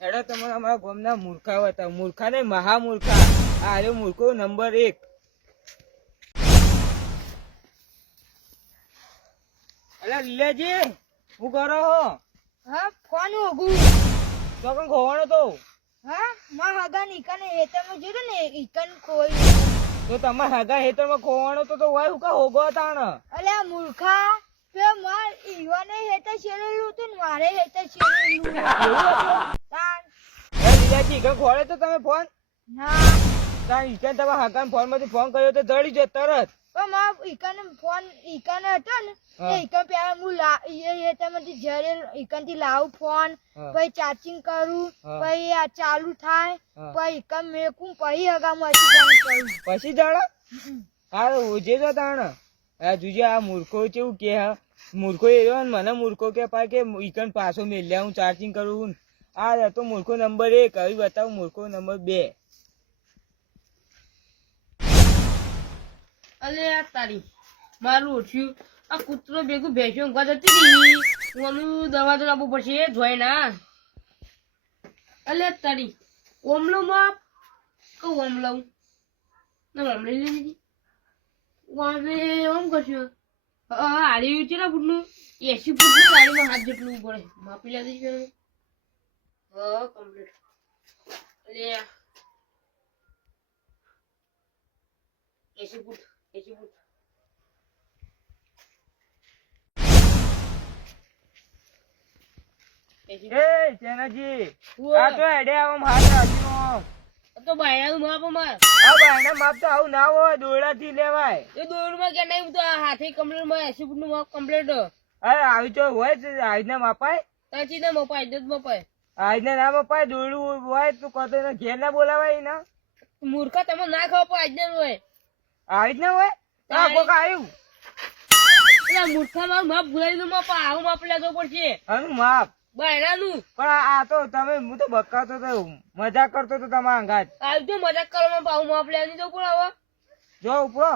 એડા તમારા અમારા ગામના મૂર્ખા હતા, મૂર્ખા ને મહામૂર્ખા. આ આર્યો મૂર્ખો નંબર 1. અલા લીલાજી હું કરો હો? હા ફોન હોગું તો કણ ખોવાનો તો? હા માં હગા નીકને હેતરમાં જોયું ને ઈકન કોઈ તો તમારા હગા હેતરમાં ખોવાનો તો વાય હું કા હોગો તાણ? અલે આ મૂર્ખા પે માર ઈવાને હેતા છેલેલું હતું ને મારે હેતા છેલેલું તાન. લીલાજી ઈકન ખોળે તો તમે ફોન? ના તાણ ઈકન તમારા હગાને ફોન માંથી ફોન કર્યો તો જડી જો તરત. પણ માં ઈકન ફોન ઈકન હતો ને એ ઈકન પેલા હું હેતામાંથી જયારે ઈકન થી લાવું ફોન પછી ચાર્જિંગ કરું પછી આ ચાલુ થાય પછી ઈકન મેકું પછી હગામાં ફોન કરું પછી જાણો હા ઓજે જો તાણ. આ જોજે આ મૂર્ખો કેવું કે હા મૂર્ખો એવો ને મને મૂર્ખો કે પા કે ઈકન પાછો મેલ્યા હું ચાર્જિંગ કરું. આ હતો મૂર્ખો નંબર 1. હવે બતાવું મૂર્ખો નંબર 2. અલે આ તારી મારું ઓછું આ કૂતરો ભેગું ભેંસ્યો ઊંઘવા જતી રહી. હું આનું દવા તો લાવવું પડશે જોઈ ના. અલે તારી ઓમલો માપ કહું ઓમલાવ ના ઓમલી લીધી વાવે ઓમ કરશું. હા હારી ચેલા ફૂટનું 80 ફૂટનું ગાડીમાં હાથ જેટલું પડે માપી લે દઈશ. હા કમ્પ્લીટ. અલે 80 ફૂટ 80 ફૂટ. એ ચેનાજી આ તો હેડે આમ હાથ રાખીનો આમ. તો બાયણાનું માપ માર. આ બાયના માપ તો આવું ના હોય, દોરડાથી લેવાય. એ દોરમાં કે નહીં તો આ હાથે કમ્પ્લીટ માં 80 ફૂટ નું માપ કમ્પ્લીટ. અરે આવી તો હોય જ આજના માપાય. તાચી ના મપાય દત મપાય. આજના ના મપાય દોરડું હોય તો કતો એને ઘેર ના બોલાવાય ના. મૂર્ખા તમે ના ખાવ પણ આજના હોય. આવી જ ના હોય આ કોક આવ્યું. એટલે મૂર્ખા મારું માપ ભૂલાઈ નું માપ આવું માપ લેતો પડશે. આનું માપ બાયણાનું પણ આ તો તમે હું તો બકાતો તો મજાક કરતો તો તમારા અંગાત. આવી તો મજાક કરવામાં આવું માપ લેવાની તો પણ આવા જો ઉપરો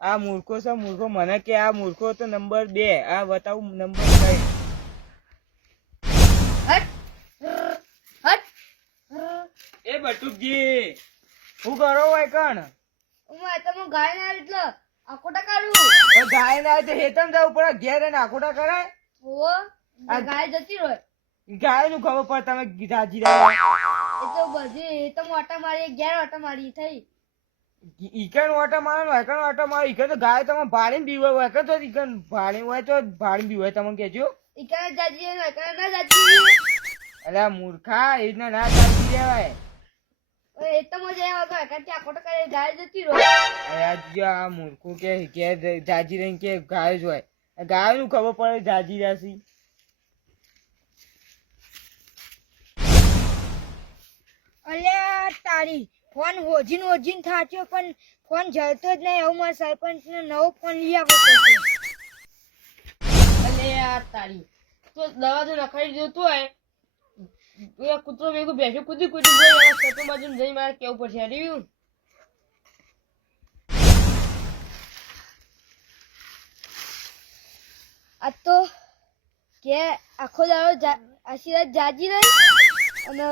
આ મૂર્ખો છે મૂર્ખો મને કે આ મૂર્ખો તો નંબર 2. આ બતાવું નંબર 3. હટ હટ એ બટુકજી શું કરો હોય કણ? હું તમે ગાય ના એટલે આકોટા કાઢું પણ ગાય ના તો હેતમ જવું પડે ઘેર એને આખોટા કરાય. ઓ ગાય જતી રહે ગાય નું ખબર પડે તમે જાજી રહ્યા એ તો બધી એ તો મોટા મારી 11 ઓટા મારી થઈ. ઈકન વાટા મારો એકન વાટા મારો ઈકન તો ગાય તમે ભાડીને બીવે હોય એકન તો ઈકન ભાડી હોય તો ભાડીને બીવે તમે કેજો. ઈકન જાજી ને ઈકન ના જાજી. અલ્યા મૂર્ખા એ રીતના ના જાજી રહેવાય. એ તો મજા આવે કે કાંઈ આકોટા કરે ગાય જતી રહે. અલ્યા જો આ મૂર્ખો કે જાજી રહીને કે ગાય જ હોય. ગાય નું ખબર પડે જાજી રાશી. અલ્યા તારી ફોન હોજીન થાચ્યો પણ ફોન જતો જ નહીં. એવું મારા સરપંચ ને નવો ફોન લઈ આપવો પડશે. અલે આ તારી તો દવા તો નખાઈ દેતો હોય. એ કૂતરો ભેગું ભેંસ્યો કૂદી કૂદી ગયો સતો બાજુ જઈ મારે કેવું પડશે હર્યું. આ તો કે આખો દાડો આશીર્વાદ જાજી રહી અને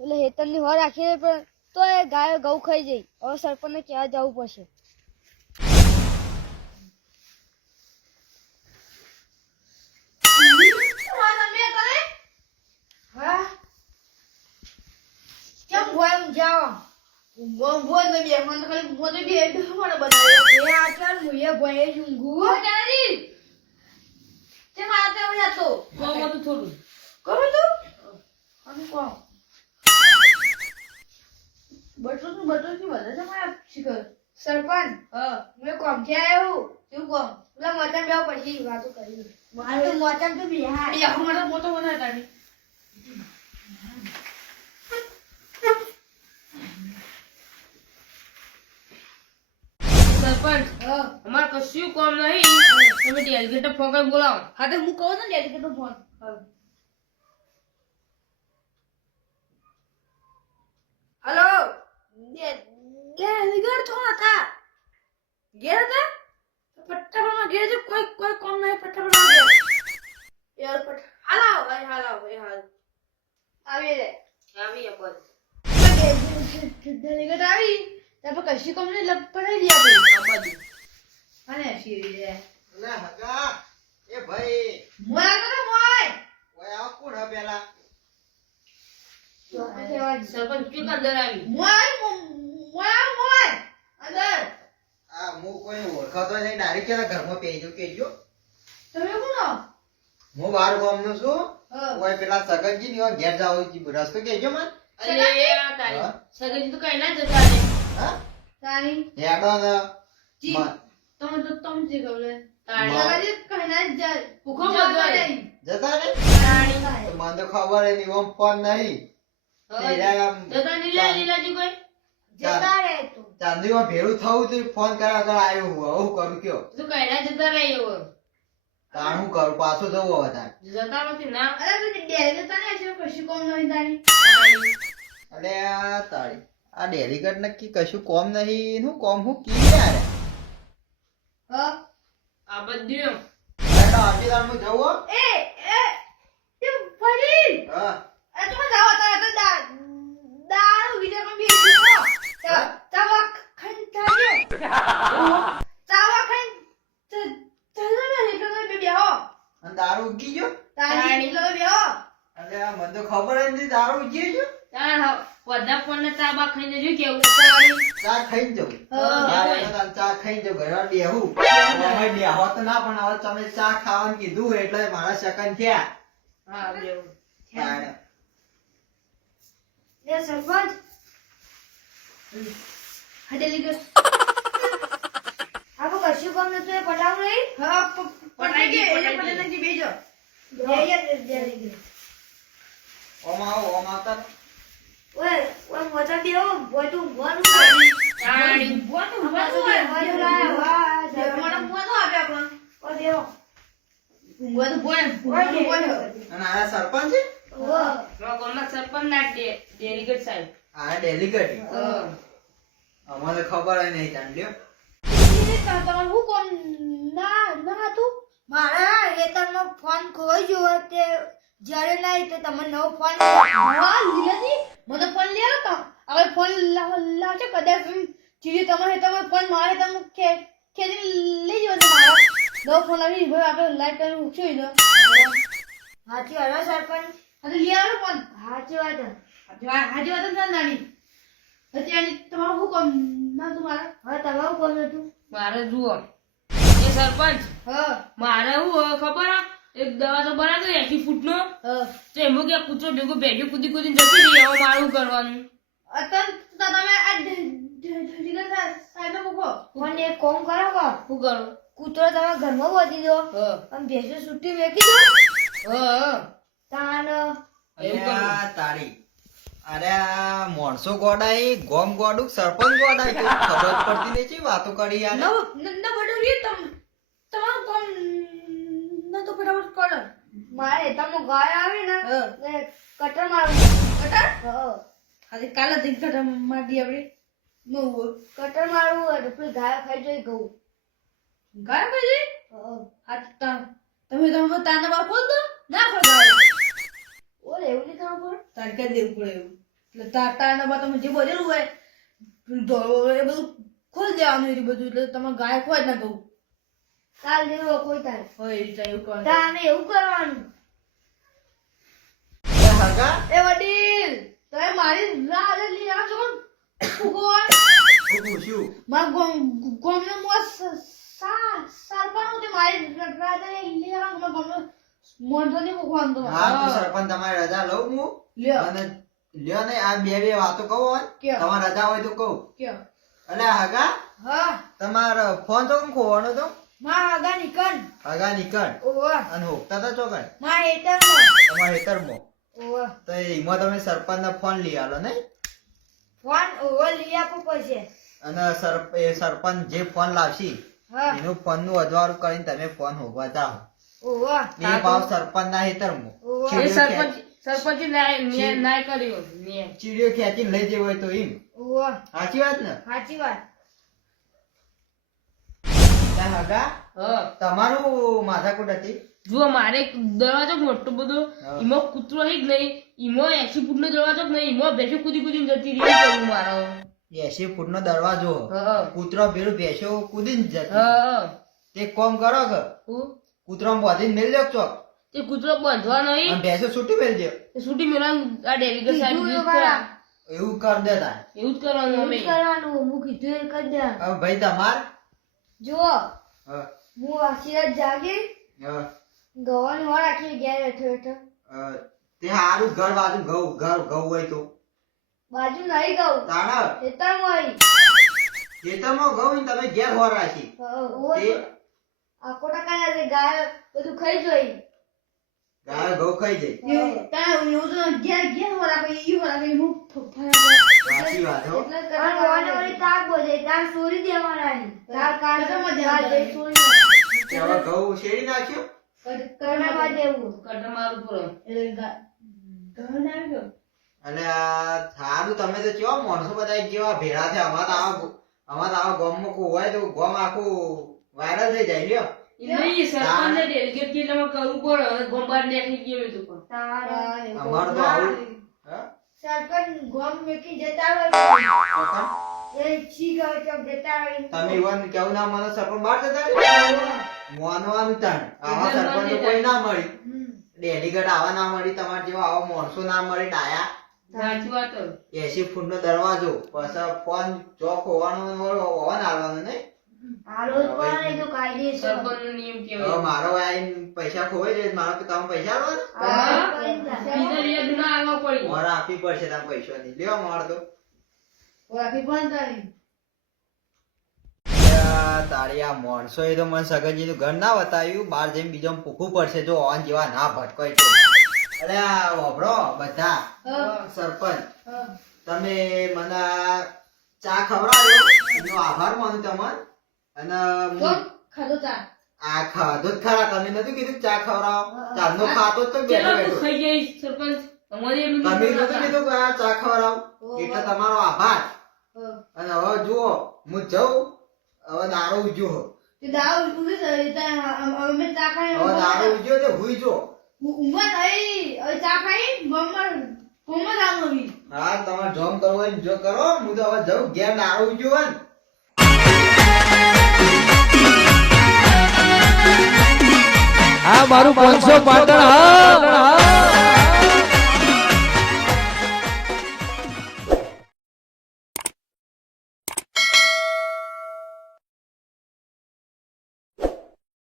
એટલે હેતન ની હો રાખી પણ તો એ ગાય ઘઉં ખાઈ જઈ. હવે સરપંચ ને કહેવા જવું પડશે. હા કેમ ભોય જાઓ ભોય ને બે મને ખાલી મોને બે મને બનાવ્યો એ આ ચાલ મુએ ભોય ઊંઘું જારી તે માતે હું જાતો કોમ તો થોડું કરું તું અને કોમ બટર થી વધારે છે મારા શિખર સરપંચ. હા મેં કોમ થી આવ્યો તું કોમ પેલા મોચા બેવ પછી વાતો કરી મારે મોચા તો બિહાર એ આખો મારો મોટો બનાવે તારી. સરપંચ અમારે કશું કામ નહીં. તમે ડેલિગેટ ફોન કરી બોલાવો. હા તો હું કહું ને ડેલિગેટ નો ફોન. હેલો ડેલિગેટ તો હતા ઘેર હતા પટ્ટામાં ઘેર છે કોઈ કોમ નહીં. પટ્ટામાં યાર હાલાવ ભાઈ હાલાવ ભાઈ હાલ આવી રે આવી એ બસ ડેલીગેટ આવી તારપર કશી કંપની લપ પડાઈ દી આપણે આ બાજુ અને શીરી રે લે હગા એ ભાઈ મોય કરો મોય ઓય આવ કોણ હે પેલા સરપંચ ક્યું અંદર આવી મોય અંદર આ મુ કોઈ ઓળખાતો નહીં ડાયરેક્ટ કેના ઘરમાં પેજો કેજો તમે કોનો હું બાર ગામનો છું હા. ઓય પેલા સગનજી ની ઘેર જાવ રસ્તો કેજો મન અરે આ તારી હા? સગન તો કઈ ના જતા રે હા તારી હેડો ને જી મન. તમે તો તમ જે ગવલે તારી સગાજી કહેના જાય ભૂખો બધો રે. જતા ને તારી તો મને તો ખબર હે ની ઓમ ફોન નહીં હવે એરા આમ જતા લીલાજી કોઈ જતા રે તું ચાંદીમાં ભેળું થવું તો ફોન કરા કરા આવ્યો હું હવે હું કરું કયો તું કઈ ના જતા રે એવો તાણ હું કરું પાછો જવું હવે તાણ જતા નથી ના અરે તું ડેલી તને છે કશી કોમ નહીં તારી તારી અરે આ તાળી આ ડેલીગેટ નક્કી કશું કોમ નહીં હું કોમ હું કી યાર હા આ બધું હેડો આજી દાર હું જવું હો. એ ફરી હા એ તો જાવ તારે તો દારૂ વિડિયો માં બી હા? તાવા ખન તાજો તાવા ખન તને મે એટલે બે બેહો અને દારૂ ઉગી ગયો તારી એટલે બેહો અરે આ મને તો ખબર જ નથી દારૂ ઉગી ગયો તાર બધા ફોન ને ચાબા ખાઈને જો કેવું ચા ખાઈને જવું હા. ચા ખાઈને જવું ઘરે બેહું અમે બેહો તો ના પણ હવે તમે ચા ખાવાનું કીધું એટલે મારા સેકન્ડ થયા હા બેવું તાણે. એ સરપંચ હડેલી ગયો આપો કશું કામ નતું એ પટાવ નહીં હા પટાઈ ગઈ, પટાઈ ગઈ. પટાઈ બેજો ડેલી ગયો ઓમ આવો ઓમ આવતા રહો. ઓય ઓય મોટા દેવો બોટું બોનું તારી બોનું બોનું લાયા વાહ મને બોનું આપ્યા પણ ઓ દેવો બોનું બોનું અને આ સરપંચ છે ઓ મારા ગામના સરપંચ ના ડેલીગેટ સાહેબ આ ડેલીગેટ હા અમને ખબર જ નહીં જાણ્યો તમારું હું કોમ ના ના હતું મારા હેતરમાં ફોન ખોઈ ગયો તે જ્યારે નહીં તે તમે નવો ફોન હા લીલાજી મને ફોન લેલો તો હવે ફોન લાવશે કદાચ ચીજી તમારે તમે ફોન મારે તમે ખેલી લઈ જવો મારો નવો ફોન આવી ભાઈ આપણે લાઈટ કરીને ઉછળી દો હાચી હરો સરપંચ હા તો લઈ આવો ફોન હાચી વાત હાચી વાત ના નાની અત્યારે તમારું હું કામ ના તું મારા હા તમારું કોમ હતું મારે જુઓ એ સરપંચ હા મારે હું હવે ખબર આ એક દવા તો બનાવતો 80 ફૂટનો હા તો એમાં કે કૂતરો ભેગો ભેગો કૂદી કૂદીને જતી રહી હવે મારું કરવાનું અત્યારે તો તમે આ ઢીલા સાહેબ મૂકો મને એક કોમ કરો કો શું કરું કૂતરો તમે ઘરમાં બોધી દો હા અને ભેંસો છૂટી મેકી દો હા તાન એવું કરું. અરે તારી અરે આ માણસો ગોડાઈ ગોમ ગોડું સરપંચ ગોડાઈ કોઈ ખબર જ પડતી નહીં છે વાતો કરી યાર ન બડો રી તમારું કોમ ન તો ફટાફટ કરો મારે તમે ગાય આવે ને કટર મારું કટર હા આજે કાલે દિન કટર મારી આપણે નો કટર મારું એટલે પેલી ગાય ખાઈ જોઈ ગયું ગાય ખાઈ જોઈ હા તમે તાના બાપ બોલ દો ના ખબર ઓલે એવું નહીં કરવું પડે તારકા દેવું પડે એવું એટલે તારના બા તમે જે બોલેલું હોય એ બધું ખોલી દેવાનું એ બધું એટલે તમે ગાય ખોઈ ના કહું કાલ દેવો કોઈ તારે હોય એવું કરવાનું તાને એવું કરવાનું એ હગા એ વડીલ તમે મારી રાહ લઈ આવો છો ભગવાન હું પૂછ્યું માર ગોમનો મોસ સરપંચ તે મારી રાહ લઈ આવો ગોમનો મોઢોની ભગવાન તો હા તો સરપંચ તમારી રજા લઉં હું લ્યો અને લ્યો ને આ બે વાતો કહું હોય ક્યાં? તમારે રજા હોય તો કહું કયો એટલે હગા હા તમારો ફોન તો કેમ ખોવાનો તો માં આગા નીકળ હગા નીકળ ઓવા અને હોકતા હતા ચોકડ માં હેતરમાં તમારા હેતરમાં ઓવા તો એમાં તમે સરપંચ ફોન લઈ આલો ને ફોન ઓવા લઈ આપો પછી અને સરપંચ જે ફોન લાવશી હા એનું ફોન નું અજવાળું કરીને તમે ફોન હોગવા જાઓ ઓવા એ ભાવ સરપંચ ના હેતરમાં ઓવા એ સરપંચ નાય કર્યો ન્યાય. ચીડીઓ ખેંચીને લઈ જવો હોય તો એમ ઓવા સાચી વાત ને સાચી વાત ત્યાં હગા હા તમારું માથાકૂટ હતી જો મારે એક દરવાજો મોટો બધો હા. એમાં કૂતરો હી જ નહીં એમાં 80 ફૂટનો દરવાજો જ નહીં એમાં ભેંસો કૂદી કૂદીને જતી રહી કરું મારો 80 ફૂટનો દરવાજો હા કૂતરો ભેરું ભેંસો કૂદીને જતી હા તે કોમ કરો કે હું કૂતરો બાંધીને મેલ દો ચોક તે કૂતરો બાંધવા નહીં અને ભેંસો છૂટી મેલ દો તે છૂટી મેળવાનું આ ડેલીગર સાહેબ કીધું યુઝ તો ખરા. કરા. એવું કર દે તાર એવું જ કરવાનું અમે કરવાનું હું કીધું એ કરી દે હવે ભાઈ તમાર જો હા, હું આશીર્વાદ જાગી હા, ગવાની વાર રાખી ગયા હેઠો તે હારું ઘર બાજુ ઘઉં હોય તો બાજુ નહીં ગયું તાણા ખેતરમાં ખેતરમાં ઘઉં હોય ને તમે ઘેર હોર રાખી તે આખો ટકા રે ગાય બધું ખાઈ જોઈ ગાય ઘઉં ખાઈ જાય સાચી વાત હો તે હવે ઘઉં શેરી નાખ્યો કટર મારું પૂરો અને આ સારું તમે તો કેવા માણસો બધા કેવા ભેળા છે અમાર આવા ગામમાં કોઈ હોય તો ગામ આખું વાયરલ થઈ જાય લ્યો નહીં સરપંચને ડેલીગેટ કે એટલે મારે કરવું પડે હવે ગોંબાર નીકળી ગયો એ તો પણ અમાર તો આવું હા? સરપંચ ગોમ મેકી જતા હોય એ છી ગયો ચોક જતા હોય તમે ઈવન કેવું ના મને સરપંચ બહાર જતા રહ્યા? માનવાનું તાણ આવા સરપંચ તો કોઈ ના મળી ડેલીગેટ આવા ના મળી તમારે જેવા આવા માણસો ના મળી ડાયા સાચી વાત હે. 80 ફૂટનો દરવાજો પછી ફોન ચોક હોવાનો હોવાને આવવાનો ને આરોજ પણ એ તો કાયદેસર સરપંચનો નિયમ હવે કહેવાય મારો આઈને પૈસા ખોવાઈ જાય મારો કે તમે પૈસા આલવાના હા બીજા યાદ ના આવવા પડી મારે આપવી પડશે તમે પૈસાની લેવા માર તો તારી આ માણસો એ તો મને સગનજીનું ઘર ના બતાવ્યું બહાર જઈને બીજો પૂખવું પડશે જો ઓન જેવા ના ભટકાય તો અરે આ વાપરો બધા સરપંચ તમે મને ચા ખવડાવ્યો એનો આભાર માનું તમને અને આ ખાધો જ ખરા તમે નતું કીધું ચા ખવડાવો ચાનો ખાતો જ તો બેઠો ચલો બેઠો ખાઈ જાય સરપંચ તમારે એમ તમે નતું કીધું કે આ ચા ખવડાવો એટલે તમારો આભાર અને હવે જુઓ હું જઉં હવે દારૂ ઉજ્યો હવે દારૂ ઉજ્યો તો હુઈ જો હા તમારે જોમ કરવો હોય ને જો કરો હું તો હવે જઉં ઘેર દારૂ ઉજ્યો હોય ને આ મારું 500 પાટણ હા